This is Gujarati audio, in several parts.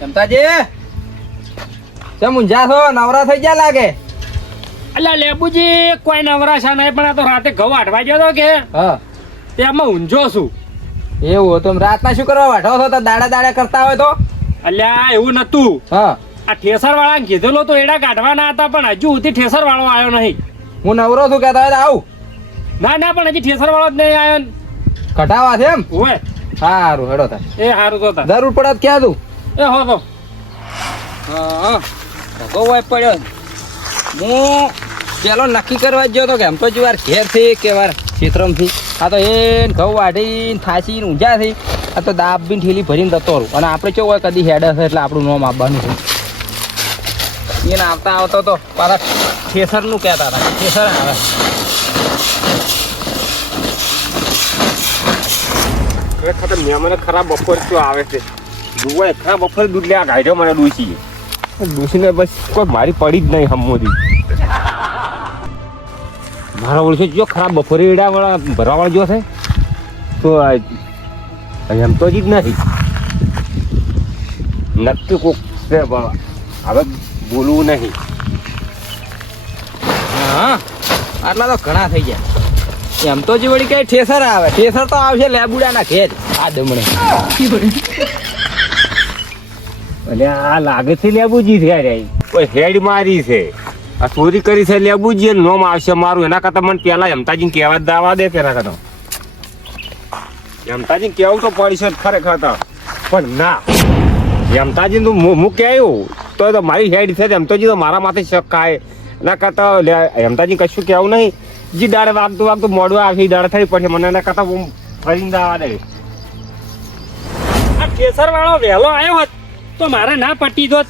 જમતાજી કેમ ઊંઝા છો? નવરા થઈ ગયા લાગે. અલ્યા લેબુજી કોઈ નવરા છે નહીં, પણ આ તો રાતે ઘઉં વાઢવા ગયો તો કે હા તેમાં ઊંઝો છું. એવું તો રાતના શું કરવા વાઠો છો? તો દાડા દાડા કરતા હોય તો. અલ્યા એવું નતું. હા આ ઠેસર વાળાને કીધેલો તો એડા કાઢવાના હતા, પણ હજુ સુધી ઠેસર વાળો આવ્યો નહીં. હું નવરો છું કહેતા હોય તો આવું. ના ના, પણ હજી ઠેસર વાળો જ નહીં આવ્યો ને. કઢાવા છે એમ? ઓય સારું હેડો થાય. એ સારું તો તાર. જરૂર પડે તો ક્યાં તું? એ હો તો હા ભગો હોય પડ્યો. હું પેલો નક્કી કરવા જ ગયો તો કે એમ તો જ વાર ઘેરથી કે વાર ચિત્રમથી આ તો એ ઘઉં વાઢીને થાચીને ઊંઝાથી આ તો દાબીને ઠેલી ભરીને જતો રહું. અને આપણે કેવું હોય કદી હેડ હશે એટલે આપણું નામ આપવાનું છે. એને આવતા આવતો તો પાછા ઠેસરનું કહેતા હતા. ઠેસર આવે ખરેખર મને ખરાબ બપોર શું આવે છે. જુઓ ખરાબ બપોર દૂધ લેવા ગાઢ્યો મને ડૂસી. ડૂસીને બસ કોઈ મારી પડી જ નહીં હમોથી. મારા ઓળખે જો ખરાબ બપોરે એડા વાળા ભરવા વાળા જો છે તો એમ તો જ નથી. નક્કી કોક છે હવે બોલવું નહીં. હા આટલા તો ઘણા થઈ ગયા. એમ તો જ વળી કઈ ઠેસર આવે. ઠેસર તો આવશે લેબુડાના ઘેર. આ દમણે એટલે આ લાગે છે લેબુજી છે રે. કોઈ હેડ મારી છે, આ ચોરી કરી છે લેબુજી, નોમ આવશે મારું. એના કરતા મને પેલા હેમતાજીને કહેવા દાવા દે. પેલા કરતા હેમતાજીને કહેવું તો પડશે ખરેખર તો, પણ ના હેમતાજી તું હું કહેવું તો મારી હેડ છે. હેમતાજી તો મારા માથે શક ખાય. એના કરતા હેમતાજી કશું કહેવું નહીં. જે દાડે વાગતું વાગતું મોડું આવી દાડે થઈ પડશે મને. એના કરતા હું ફરીને દાવા દે. આ કેસર વાળો વહેલો આવ્યો હોત તો મારે ના પટી દોત.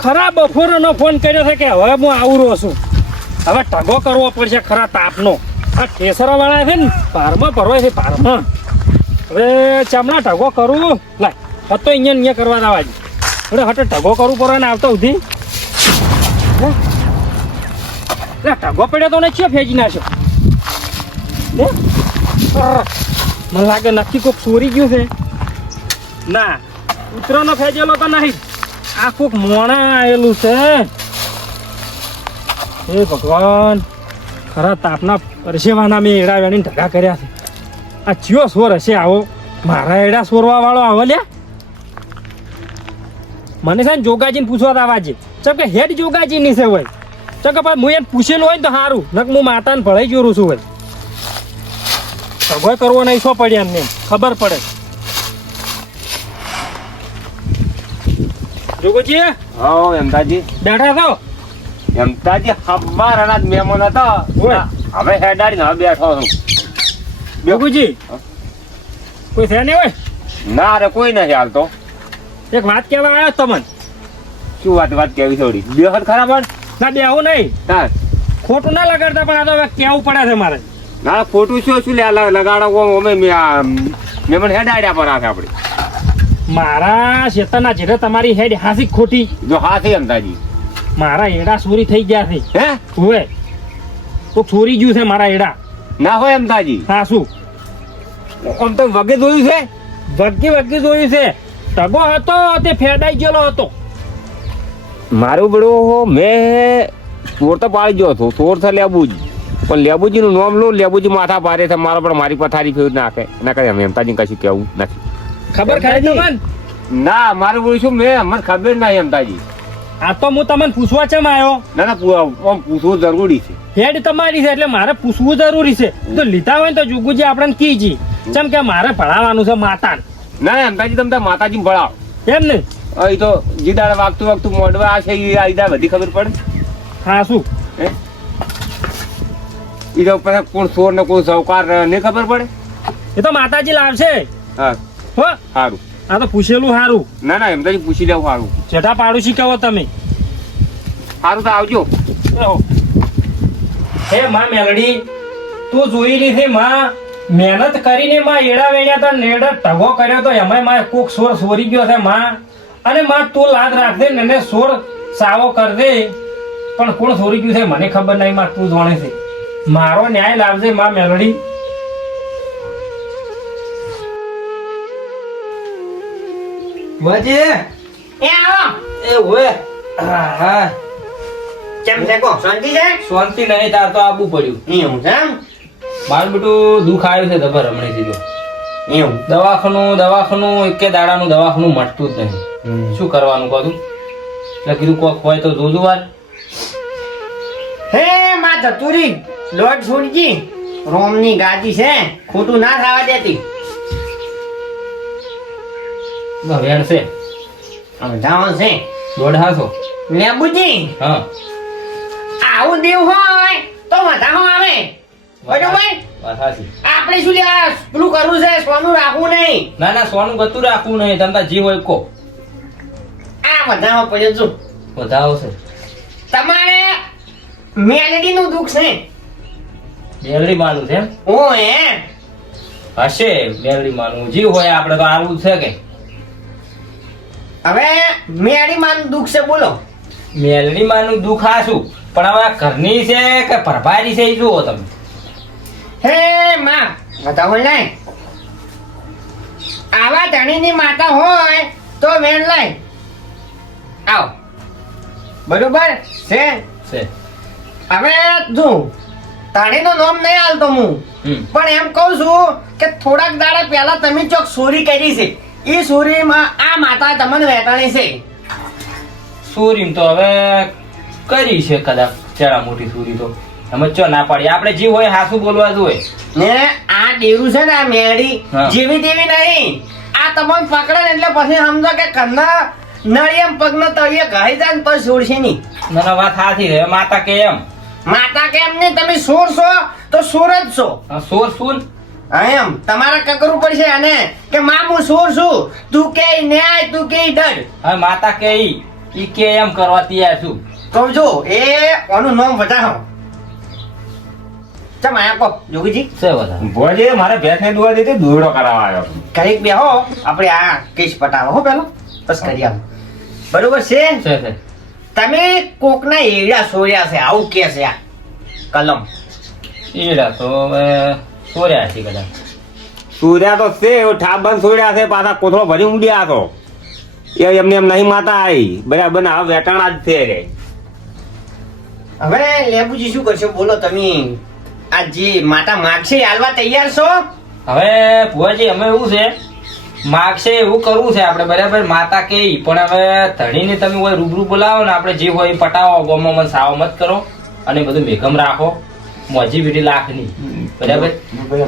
ખરા બપોરનો ફોન કર્યો છે કે હવે હું આવરો છું, હવે ટગો કરવો પડશે ખરા તાપનો. આ કેસરા વાળા છે ને પારમાં ભરવાય છે પારમાં. હવે ચમણા ટગો કરું લાય હતો અહીંયા કરવા દાવા જ એટલે હટે ટગો કરવું પડે ને આવતો સુધી ટગો પડ્યો તો ને છે ફેંચી નાખ્યો. મને લાગે નક્કી કોક ચોરી ગયું છે. ના ઉતરોનો ફેંચેલો તો નહીં, આ કોક મોણે આવેલું છે. હે ભગવાન, ખરા તાપના પરસેવાના મેં એડા વેણીને ઢગા કર્યા છે. આ ચિયો સોર હશે આવો? મારા એડા સોરવા વાળો આવો લ્યા. મને છે ને જોગાજીને પૂછવા દાવાજી ચમ કે હેડ જોગાજીની છે હોય. ચમ કે હું એને પૂછેલું હોય ને તો સારું, નક હું માતાને ભળાઈ જોરું છું હોય. સગવડ કરવો નહીં શું પડ્યા એમને ખબર પડે. જોગોજી હા એમતાજી બેઠા છો? એમતાજી હવાર અનાજ મહેમાન હતા, હવે હેડાડીને હવે બેઠો છું. જોગોજી કોઈ છે નહીં હોય? ના રે કોઈ નથી હાલતો. એક વાત કહેવા આવ્યો તમને. શું વાત કહેવી થોડી? બે વખત ખરાબ ના બેવું નહીં. હા ખોટું ના લગાડતા, પણ આ તો હવે કહેવું પડે છે મારે. ના ખોટું શું લગાડો અમે મહેમાન હેડાડ્યા પર રાખે આપણે. મારા શેતરના જેરે તમારી હેડ હાસી ખોટી? જો હાસી અંદાજી મારા એડા ચોરી થઈ ગયા છે. હે હોય તો ચોરી ગયું છે મારા એડા. ના હોય અંદાજી. હા શું આમ તો વગે જોયું છે? વગે જોયું છે. ટગો હતો તે ફેડાઈ ગયેલો હતો. મારું બડો મેં ચોર તો પાડી ગયો હતો. ચોર છે લેબુજી, પણ લેબુજીનું નામ લો. લેબુજી માથા પારે છે મારો, પણ મારી પથારી ફેરવી નાખે. એના કરે હેમતાજી કશું કેવું નથી. ખબર ખરી તમને? ના મારું બોલું છું મેં, મને ખબર નહીં હેમતાજી. આ તો હું તમને પૂછવા ચમ આવ્યો. ના ના પૂછવું જરૂરી છે. હેડ તમારી છે એટલે મારે પૂછવું જરૂરી છે. તો લીધા હોય તો જોગુજી આપણને કીજી ચમ કે મારે ભણાવવાનું છે માતા. ના હેમતાજી તમે માતાજી ભણાવો એમ ને. અહીં તો જીદાડે વાગતું મોડવા છે એ આઈદા બધી ખબર પડે. હા શું એ તો પછી કોણ ચોર ને કોણ સૌકાર નહીં ખબર પડે. એ તો માતાજી લાવશે. હા હો સારું. આ તો પૂછેલું સારું. ના ના એમ તો પૂછી લેવું સારું. જેઠા પાડોશી કહો તમે. સારું તો આવજો. હે માં મેલડી, તું જોઈ લીધી માં મહેનત કરીને માં એડા વેણ્યા હતા ને એડા ટગો કર્યો તો એમાં માં કોક સોર સોરી ગયો છે માં. અને માં તું લાદ રાખજે ને સોર સાવો કર દે. પણ કોણ સોરી ગયું છે મને ખબર નહીં માં, તું જાણે છે. મારો ન્યાય લાવજે માં મેલડી. બુઆજી એ આવો એ ઓય હા કેમ છે કો શાંતિ છે શાંતિ નહીં તાર તો આબુ પડ્યું એવું છે એમ મારું બેટું દુઃખ આવ્યું છે ખબર હમણાં સીધો એવું દવાખાનું એકે દાડાનું દવાખાનું મટતું જ નહીં શું કરવાનું કહું એટલે કીધું કોક હોય તો જોજો વાર હે માં ધતુરી લોટ છોડજી રોમની ગાદી છે ખોટું ના થવા દેતી વેણ છે સમજાવો છે દોઢ હાસો લેબુજી હા આવું દેવ હોય તો વધામાં આવે બરોબર વાત સાચી આપણે શું લેવા પેલું કરવું છે સોનું રાખવું નહીં ના ના સોનું ગતું રાખવું નહીં તમતા જીવ હોય કો આ વધામાં પડ્યો છું બધા આવશે તમારે મેલેડી નું દુઃખ છે મેલડી માનું છે એમ ઓ હે હશે મેલડી માનું જીવ હોય આપણે તો આવું છે કે હવે મેળી માં દુઃખ છે બોલો મેલડી માનું દુઃખ આશું પણ હવે આ ઘરની છે કે પરભારી છે એ જુઓ તમે હે માં બતાવો ને આવા ધણીની માતા હોય તો વેણ લાય આવ બરોબર છે છે હવે જો ધણીનું નામ નહીં આલતો હું પણ એમ કહું છું કે થોડાક દાડા પહેલા તમે ચોક ચોરી કરી છે એ ચોરીમાં આ માતા તમને વેટાણી છે સુરીમ તો હવે કરી છે કદાચ ચેડા મોટી સુરી તો અમે ચો ના પાડી આપણે જીવ હોય હાસુ બોલવા જોઈએ ને આ ડેરું છે ને આ મેળી હા. જેવી તેવી નહીં આ તમને પકડે ને એટલે પછી સમજો કે કન્ના નળિયમ પગનો તળિયે ઘાઈ જાય ને પછી છોડશે નહીં મને વાત સાચી છે માતા કે એમ માતા કેમ નહીં તમે સોર છો તો સોર જ છો આ સોર સુન હા એમ તમારે કકરું પડશે અને કે માં હું સોર છું તું કે ન્યાય તું કે દડ હવે માતા કે ઈ કે એમ કરવા તૈયાર છું તો જો એ ઓનું નામ વધારો ચમ આયા કો જોગીજી છે બધા ભોજે મારે ભેંસને દુવા દીધી દોરડો કરાવવા આવ્યો કઈક બેહો આપણે આ કેસ પટાવો હો પેલો બસ કરી આવો બરોબર છે છે તમે કોકના એડા સોર્યા છે આવું કે છે આ કલમ ઈડા તો હવે સોર્યા છે કદાચ સૂર્યા તો છે એવું ઠાપ બંધ છોડ્યા છે પાછા કોથળો ભરી ઊંડ્યા હતો એ એમને એમ નહીં માતા આવી બરાબર ને હવે વેટાણા જ છે રે હવે લેબુજી શું કરશો બોલો તમે આ જે માતા માગશે એ હાલવા તૈયાર છો હવે ભુવાજી અમે એવું છે માગશે એવું કરવું છે આપણે બરાબર માતા કે પણ હવે ધણીને તમે હોય રૂબરૂ બોલાવો ને આપણે જે હોય એ પટાવો ગોમાં મને સાવ મત કરો અને બધું મેઘમ રાખો મોજી બીટી લાખની બરાબર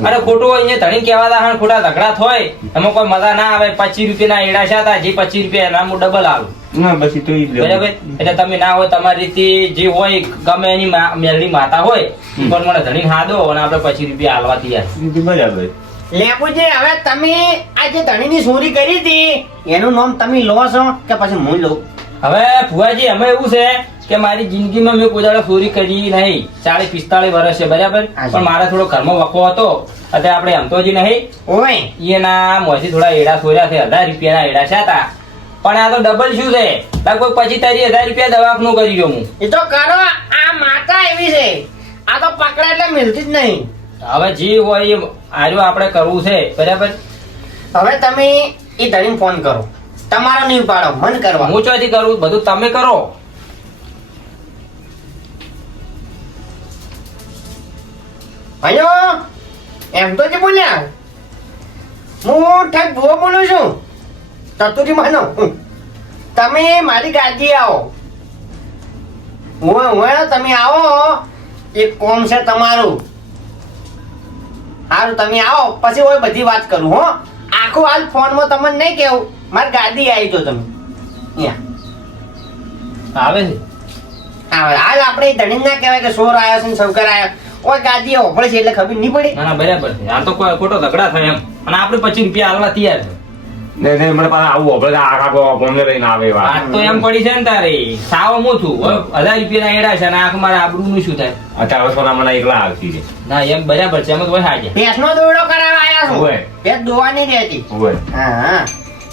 અરે ખોટું હોય અહીંયા ધણી કહેવા તા ખોટા ઝઘડા થાય એમાં કોઈ મજા ના આવે 25 રૂપિયાના એડા છે હતા જે 25 રૂપિયા એના હું ડબલ આવું ના પછી તો ઈ જ લેવું. બરાબર એટલે તમે ના હોય તમારી રીતે જે હોય ગમે એની મેલડી માતા હોય ઈ પણ મને ધણી હા દો અને આપણે 25 રૂપિયા હાલવા તૈયાર ઈ તો બરાબર લેબુજી હવે તમે આ જે ધણીની ચોરી કરી હતી એનું નામ તમે લો છો કે પછી હું લઉં હવે ફુવાજી અમે એવું છે કે મારી જિંદગીમાં મેં કોઈ દાડો ચોરી કરી નહીં 40-45 વર્ષ છે બરાબર પણ મારા થોડો ઘરમાં વખો હતો અત્યારે આપણે એમ તો જ નહીં ઓય એના મોંથી થોડા એડા સોર્યા છે 1000 રૂપિયાના એડા છે હતા પણ આ તો ડબલ શું છે લગભગ 25-30 રૂપિયા દવાખાનું કરી રહ્યો હું એ તો કરો આ માતા એવી છે આ તો પકડા એટલે મિલતી જ નહીં હવે જે હોય એ આર્યું આપણે કરવું છે બરાબર હવે તમે એ ધણીને ફોન કરો તમારો નહીં પાડો મન કરવા હું ચોથી કરું બધું તમે કરો ભાઈઓ એમ તો જે બોલ્યા હું ઠગ ભુવો બોલું છું તતુરી માનો તમે મારી ગાદી આવો હું તમે આવો એક કોમ છે તમારું સારું તમે આવો પછી હું બધી વાત કરું હો આખું હાલ ફોનમાં તમને નહીં કેવું મારી ગાદી આવી જો તમે અહીંયા આવે છે હાલ આપણે ધણી ના કહેવાય કે સોર આવ્યો છે ને શંકર આવ્યો ઓય ગાદી ઓફળે છે એટલે ખબર નહીં પડી ના ના બરાબર છે આ તો કોઈ ખોટો ઝઘડા થાય એમ અને આપણે 25 રૂપિયા હાલવા તૈયાર છે ને મને પાછા આવું આપણે આખા ગોમને લઈને આવે વાત વાત તો એમ પડી છે ને તારી સાવ હું છું 1000 રૂપિયાના એડા છે અને આંખ મારા આબરૂનું શું થાય અત્યારે સોના મને એકલા આવતી છે ના એમ બરાબર છે એમ તો હોય હાજે ભેંસનો દોરડો કરાવવા આવ્યા છો ઓય. ભેંસ દોવાની રહેતી હોય હા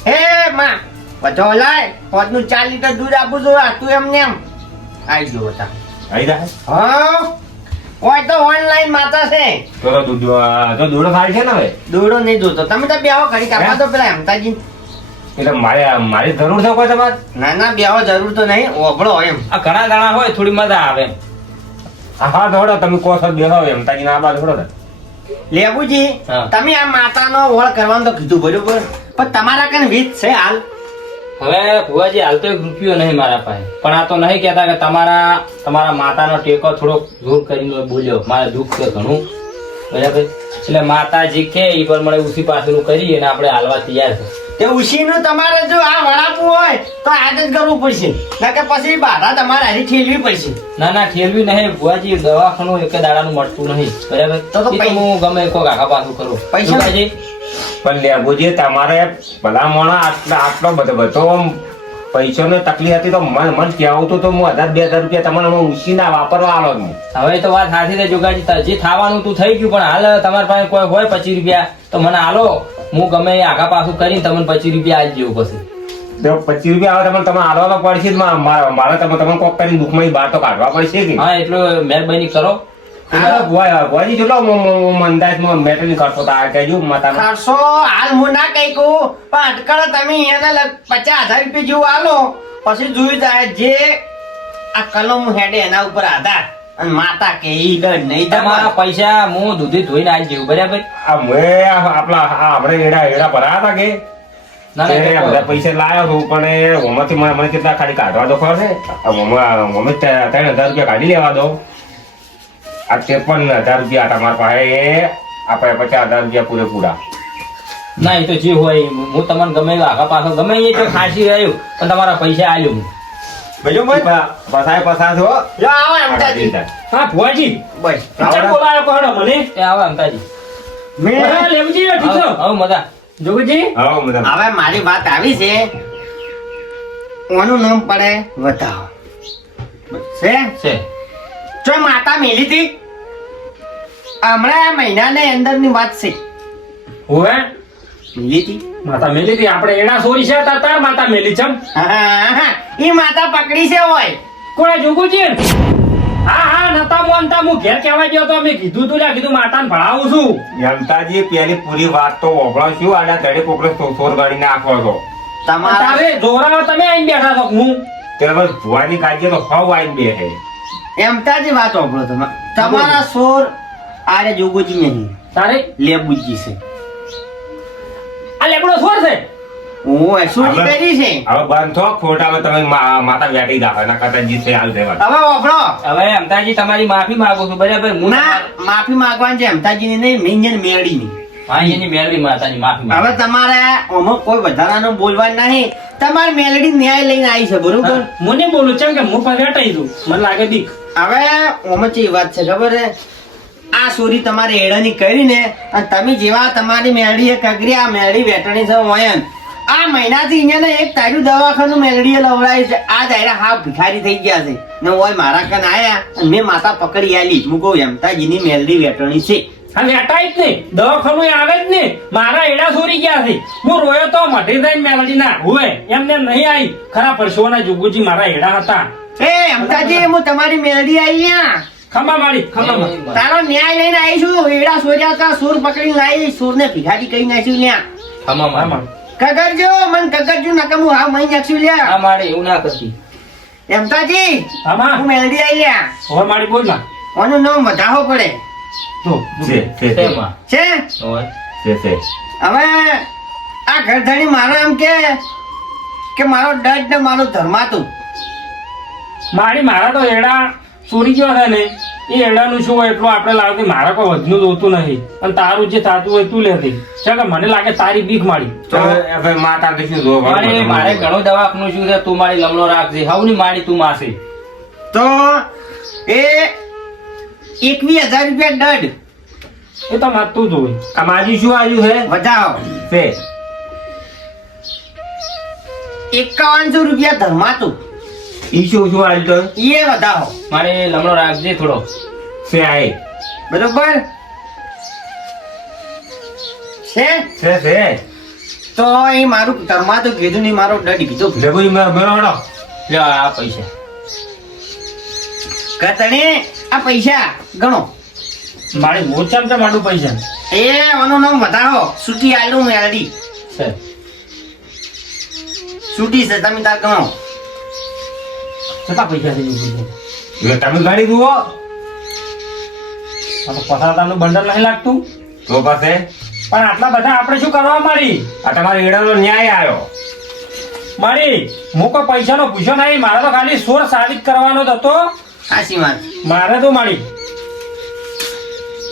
હે માં બધો લાય પોતનું 4 લીટર દૂધ આપું છું આ તું એમને એમ આવી ગયો હતા આવી જાય હા કોઈ તો ઓનલાઈન માતા છે તો દૂધો થાય છે ને હવે દોરડો નહીં જોતો તમે તો બેહો ઘડી કાપવા તો પેલા હેમતાજી એટલે મારી જરૂર છે કોઈ તમારે? ના ના બેહો જરૂર તો નહીં ઓભળો એમ આ ઘણા દાણા હોય થોડી મજા આવે. હા દોડો તમે કહો છો બેહો એમ તાજી ના બાદ દોડો. લેબુજી હા. તમે આ માતાનો વળ કરવાનું તો કીધું બરોબર પણ તમારા કને વીજ છે હાલ હવે ભુવાજી હાલ તો 1 રૂપિયો નહીં મારા પાસે, પણ આ તો નહીં કહેતા કે તમારા માતાનો ટેકો થોડોક દૂર કરીને બોલ્યો, મારે દુઃખ છે ઘણું, બરાબર. એટલે માતાજી કે એ પ્રમાણે ઉસી પાસેનું કરીએ અને આપણે હાલવા તૈયાર છે. તે ઉશીનું તમારે જો આ વળાપવું હોય તો આજ જ કરવું પડશે નકર પછી બાધા તમારે હારી ઠેલવી પડશે. ના ના ઠેલવી નહીં ભુવાજી, દવાખાનું એક દાડાનું મળતું નહીં, બરાબર. તો ઈ તો હું ગમે કોઈ કાકા પાછું કરું. પૈસા? ભુવાજી, પણ લેબુજી તમારે ભલા મોણા આટલો બધો પૈસાનો તકલીફ હતી તો મન કહેવું તો હું 1000-2000 રૂપિયા તમને ઉછીના વાપરવા આલો છું. હવે તો વાત સાચી છે જોગાજી, જે થવાનું તું થઈ ગયું, પણ હાલ તમારી પાસે કોઈ હોય 25 રૂપિયા તો મને હાલો, હું ગમે એ આગા પાછું કરીને તમને 25 રૂપિયા આલી જેવું પછી. તો 25 રૂપિયા આવે તમને આલવા તો પડશે જ. મારે તમને કોક કરીને દુઃખમાં બહાર તો કાઢવા પડશે કે? હા, એટલું મહેરબાની કરો. ભુવાજી કેટલો મંદાજમાં મેટરિંગ કરશો તો આ કહેજો માતા. ખર્ચો હાલ હું ના કહી કહું પણ અટકળ તમે એને 50,000 રૂપિયા જેવું આલો પછી જોઈ જાય જે આ કલમ હેડે એના ઉપર આધાર અને માતા કે ઈ દંડ નહીં તમારા પૈસા હું દૂધી ધોઈને આલી જેવું, બરાબર. આપણે એડા ભરાયા હતા કે ના ના, એ બધા પૈસા લાવ્યો છું પણ ઓમાંથી મને કેટલા ખાલી કાઢવા દો ખબર છે? 3000 રૂપિયા કાઢી લેવા દો. આ 53,000 રૂપિયા તમારા પાસે આપણે 50,000 રૂપિયા પૂરેપૂરા. ના, એ તો જે હોય હું તમને ગમે એ આગા પાછો ગમે એ તો ખાસી રહ્યું પણ તમારા પૈસા આલ્યું હું. પસાય છો. જો આવો અમદાજી હા ભુવાજી, બસ ચાલ બોલાયો કોહડો મને. એ આવો અંતાજી. મેં હા, લેવજી ઠીક છો? હવે મજા. જોગજી હા મતલબ હવે મારી વાત આવી છે ઓનું નામ પડે વધાવો છે છે જો માતા મેલી હતી હમણાં આ મહિનાની અંદરની વાત છે હોવે મેલી હતી માતા મેલી હતી. આપણે એડા સોરી છે તાર માતા મેલી ચમ ઈ માતા પકડી છે હોય કોણે જોગુજી? હા હા નતા મોનતા હું ઘેર કહેવા ગયો તો મેં કીધું તું લ્યા, કીધું માતાને ભણાવું છું. યમતાજી પેલી પૂરી વાત તો ઓગળો છું. આડા ધડે કોકડે સોર ગાડી નાખો છો. તમારા તારે જોરાવા તમે આઈને બેઠા છો હું. ત્યારે બસ ભુવાની કાઢીએ તો હવ આઈને બેઠે. એમતાજી વાત ઓભળો તમારા સોર આરે જોગુજી નહીં તારે લેબુજી છે આ લેબડો સોર છે. ઓય સોરી કરી છે હવે બંધ થો ખોટા તમે માતા વેટી દાખો ના કરતા જીત હાલ દેવા. હવે ઓભળો હવે અમતાજી તમારી માફી માંગુ છું, બરાબર. હું ના માફી માંગવાની છે એમતાજીની નહીં મિંજન મેળીની હા, એની મેળવી માતાની માફી માંગુ. હવે તમારે આમાં કોઈ વધારાનું બોલવાનું નહીં તમારી મેલડી ન્યાય લઈને આવી છે બરોબર હું નહીં બોલું ચમ કે હું પણ વેટાઈ દઉં, મને લાગે બીક. હવે આમાં ચેવી વાત છે ખબર છે આ સોરી તમારે એડાની કરીને અને તમે જેવા તમારી મેલડીએ કગરી આ મેલડી વેટણી છે વયન આ મહિનાથી અહીંયા એક તાર્યું દવાખાનું મેલડીએ લવડાવી છે આ દાયરા હા ભિખારી થઈ ગયા છે ને ઓય મારા કન આયા અને મેં માતા પકડી આલી હું કહું એમતાજીની મેલડી વેટણી છે હા વેટાઈ જ નહીં, દવાખાનું આવે જ નહીં. મારા એડા સોરી ગયા છે. હું રોયો તો મઢી થઈને મેલડી ના હોય એમને નહીં આવી. ખરા પરસોના જોગુજી મારા એડા હતા. એ એમતાજી હું તમારી મેલડી આવી અહીંયા ખંભા મારી ખંભા મારી. તારો ન્યાય લઈને આવીશું એડા સોર્યા હતા સુર પકડી લાવી સુર ને ભિખારી કઈ નાખ્યું લ્યા આમાં કગરજો મન કગરજો નકમ હું હાવ મહી નાખ્યું લ્યા આ મારે એવું ના કરતી. એમતાજી આમાં હું મેલડી આવી લ્યા હવે મારી બોલ ના ઓનું નામ વધાવો પડે જો શેમાં? છે હોય. છે હવે આ ઘરધણી મારો એમ કે મારો ડર ને મારો ધર્માતું મારા તો એડા ચોરી ગયો છે ને એ એડાનું શું હોય એટલું આપણે લાવતી. મારા કોઈ વધનું જોતું નહીં અને તારું જે થતું હોય તું લેતી. ચાલ મને લાગે તારી બીક મારી. તો માતા તો શું જોવા મારે ઘણું દવાખાનું શું છે, તું મારી લમણો રાખજે. હવની મારી તું માસે. તો એ 21,000 રૂપિયા દંડ એ તો માતું જ હોય. આ માજી શું આવ્યું છે વધાવો છે 5100 રૂપિયા ધર્માતું ઈ શું આવ્યું તો એ વધાવો મારે લમણો રાખજે થોડો. છે આય બરોબર છે તો એ મારું ધર્માતું કીધું નહીં મારો દંડ કીધું લેબુજી મેરો હડો લ્યો આ પૈસા. કતણે આ પૈસા ગણો મારી મોચામ છે મારું પૈસા. એ ઓનું નામ વધાવો સુટી આલુ મેલડી છે છૂટી છે તમે તાર ગણો. કેટલા પૈસા છે જોગુજી? એ તમે ગણી જુઓ આ તો પસારતાનું બંડલ નહીં લાગતું. તો પાસે પણ આટલા બધા આપણે શું કરવા મારી? આ તમારા એડાનો ન્યાય આવ્યો. મારી હું કોઈ પૈસાનો પૂછ્યો નહીં, મારે તો ખાલી સોર સાબિત કરવાનો જ હતો. સાચી વાત. મારે તો મારી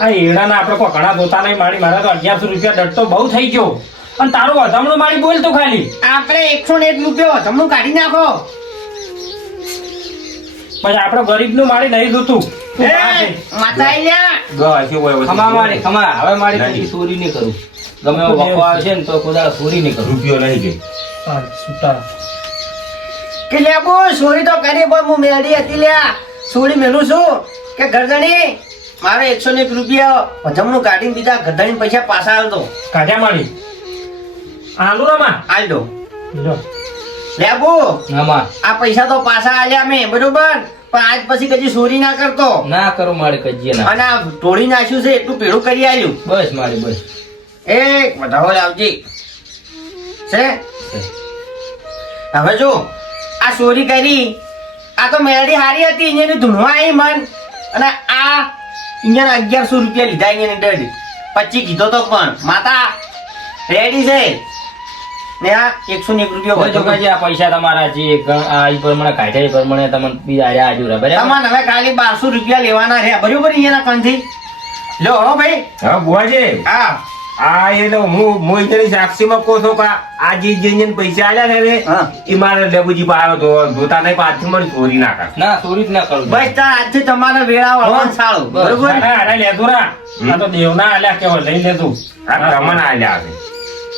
આ એડાના આપણે કોઈ ઘણા જોતા નહીં મારી. મારે તો 1100 રૂપિયા દંડ તો બહુ થઈ ગયો. અને તારું વધામણું મારી બોલ તો ખાલી. આપણે 101 રૂપિયા તમને કાઢી નાખો. પછી આપણે ગરીબનું મારી નહીં જોતું. તું એ, બહાર જઈ. માતા આઈ જા. ગા શું હોય વસ્તુ? ખમા મારી ખમા હવે મારી નહીં. પછી ચોરી નહીં કરું. ગમે એવો વખો આવે છે ને તો કોદાળ ચોરી નહીં કરું. રૂપિયો નહીં ગઈ. હા, છૂટા. કે લે બો સોરી તો કરી બોલ હું મેળી હતી લ્યા. સોરી મેલું છું કે ગરદણી મારે 101 રૂપિયા વધમણું કાઢીને બીજા ગરદણી પૈસા પાછા આલ દો. કાઢ્યા મારી આલુ રમા આલ દો. લો. લે બો આમાં આ પૈસા તો પાછા આલ્યા મેં બરોબર, પણ આજ પછી કદી ચોરી ના કરતો. ના કરું મારી કજીએ ના. અને આ ઢોળી નાખ્યું છે એટલું ભેળું કરી આલ્યું. બસ મારી બસ. એ વધાવો લાવજી છે. હવે જો આ ચોરી કરી, આ તો મેળી હારી હતી, અહીંયા ધૂણવા આવી મન, અને આ અહીંયા 1100 રૂપિયા લીધા અહીંયા ડેડ 25 કીધો તો પણ માતા રેડી છે ને આ 101 રૂપિયા હવે વધુ. જોકાજી આ પૈસા તમારા જે આ ઈ પ્રમાણે કાઢ્યા એ પ્રમાણે તમને બીજા આર્યા આજુ રહ્યા બરાબર. તમારે હવે ખાલી 1200 રૂપિયા લેવાના રહ્યા બરોબર અહીંયાના કંથી. લો હો ભાઈ. હા બુઆજી, હા આ એટલે હું એની સાક્ષીમાં કહું છું કે આ જે જેને પૈસા આલ્યા છે ને હા. એ મારે લેબુજી પાયો તો જોતા નહીં પાછું મને ચોરી ના કર. ના ચોરી જ ના કરું. બસ તાર આજથી તમારે વેળા વળવાનું સારું બસ. બરોબર. ના, અરે લેતુરા. આ તો દેવના આલ્યા કેવળ લઈ લેતું. આ તમને આલ્યા છે.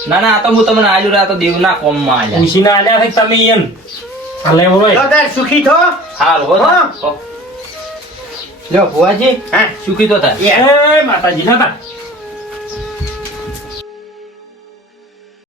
ના ના આ તો હું તમને આજુ રહ્યા તો દેવના કોમમાં આલ્યા. ઉશીના આલ્યા છે તમે ઈયન. આ લેવો હોય. તો તાર સુખી થો. હાલ હો હા. લ્યો ભુવાજી હા સુખી તો થાય. Yeah. એ માતાજી ના તા.